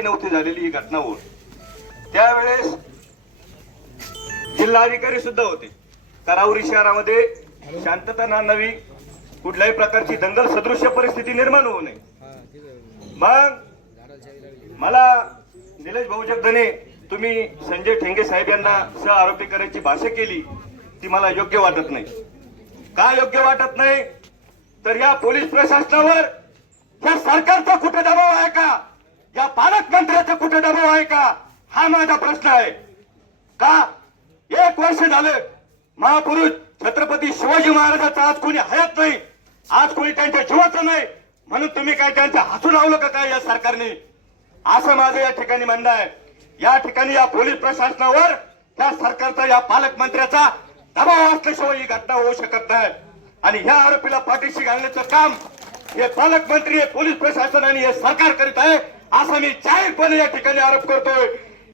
आरोपी नव्हती झालेली ही घटना होत. त्यावेळेस जिल्हाधिकारी सुद्धा होते. करावरी शहरामध्ये शांतता नांदावी, कुठल्याही प्रकारची दंगल सदृश्य परिस्थिती निर्माण होऊ नये. मग मला निलेश भाऊ जगधने तुम्ही संजय ठेंगे साहेब यांना सह आरोपी करायची भाषा केली, ती मला योग्य वाटत नाही. का योग्य वाटत नाही तर या पोलीस प्रशासनावर या सरकारचा कुठे दबाव आहे का, या पालकमंत्र्याचा कुठे दबाव आहे का, हा माझा प्रश्न आहे. का 1 वर्ष झालं महापुरुष छत्रपती शिवाजी महाराजांचा आज कोणी हयात नाही, आज कोणी त्यांच्या जीवाचं नाही, म्हणून तुम्ही काय त्यांच्या हसू लावलं का काय या सरकारने, असं माझं या ठिकाणी म्हणणं आहे. या ठिकाणी या पोलीस प्रशासनावर या सरकारचा या पालकमंत्र्याचा दबाव असल्याशिवाय ही घटना होऊ शकत नाही. आणि ह्या आरोपीला पाठीशी घालण्याचं काम हे पालकमंत्री, हे पोलीस प्रशासन आणि हे सरकार करीत आहे, असा मी जाहीरपणे या ठिकाणी आरोप करतोय.